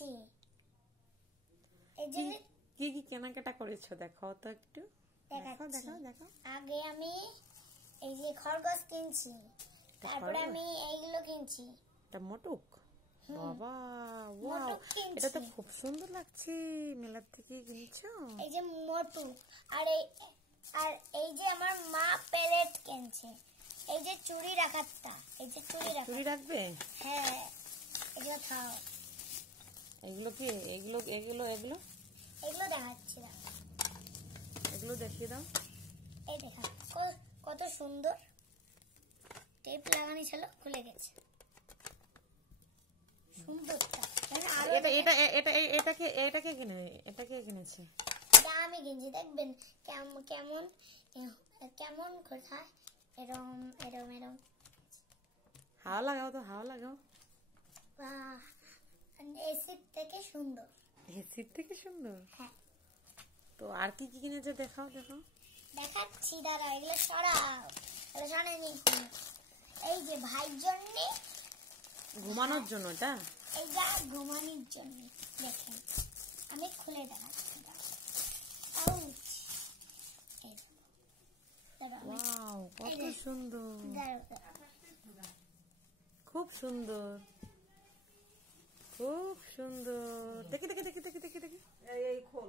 দেখাচ্ছি। এই যে কি কি কেনাকাটা করেছো দেখাও তো একটু। দেখো দেখো দেখো। আগে আমি এই যে খরগোশ কিনছি, তারপরে আমি এইগুলো কিনছি। এটা মোটুক, বাবা ওয়াও, এটা তো খুব সুন্দর লাগছে। মেলা থেকে কিনছো? এই যে মোটুক, আর এই যে আমার মা প্যালেট কিনছে। এই যে চুড়ি রাখারটা, এই যে চুড়ি রাখবে। হ্যাঁ, এগুলো খাও। এগুলো কি? এগুলো এগুলো এগুলো এগুলো দেখাচ্ছি না, এগুলো দেখিয়ে দাও। এই দেখা কত সুন্দর। টেপ লাগানি ছিল, খুলে গেছে। সুন্দরটা এটাকে কিনেছে? এটা আমি কিনছি। দেখবেন কেমন কেমন কোথায় এরম এরম এরম। হাওয়া লাগাও তো, হাওয়া লাগাও। এসির থেকে সুন্দর। এসির থেকে সুন্দর? হ্যাঁ। তো আর কি কি কিনেছে দেখাও দেখো। দেখাচ্ছি, দাঁড়া, এগুলো সরাও, এগুলো সরাইনি। এই যে ভাইয়ের জন্য ঘুমানোর জন্য, এটা এইটা ঘুমানোর জন্য। দেখেন, আমি খুলে দেখাচ্ছি। ওয়াও, কত সুন্দর, খুব সুন্দর, খুব সুন্দর। দেখি দেখি দেখি দেখি দেখি দেখি। এই খোল।